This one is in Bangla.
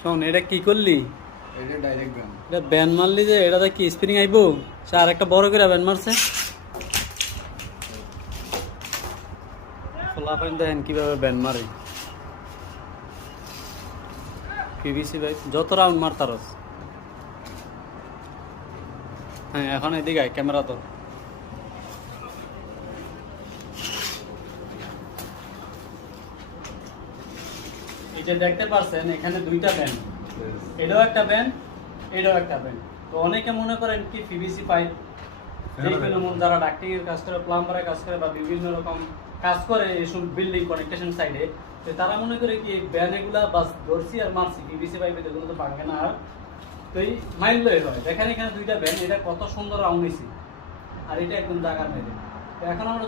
শোন, এটা কি করলি? এটা ডাইরেক্ট ব্যান। এটা ব্যান মারলি যে এটাতে কি স্প্রিং আইবো? সে আর একটা বড় করে ব্যান মারছে। খোলা পাইন দেখেন কিভাবে ব্যান মারে। পিভিসি ভাই যত রাউন্ড মার তারস। হ্যাঁ, এখন এদিকে আয়, ক্যামেরা তো এই যে দেখতে পারছেন এখানে দুইটা ব্যান, এটাও একটা ব্যান, এটাও একটা ব্যান। তো অনেকে মনে করেন কি পিভিসি পাইপ যারা ডাক্টিং এর কাজ করে, প্লাম্বারের কাজ করে বা বিভিন্ন রকম কাজ করে এইসব বিল্ডিং কনেকশন সাইডে, তো তারা মনে করে কি এই ব্যান এগুলা বাস ধরছি আর মারছি, পিভিসি পাইপে যেগুলো তো ভাঙে না। আর তো এই মাইল হয় দেখেন এখানে দুইটা ব্যান, এটা কত সুন্দর রাউন্ড হয়েছে আর এটা একদম জায়গা মেরে। তো এখন আমরা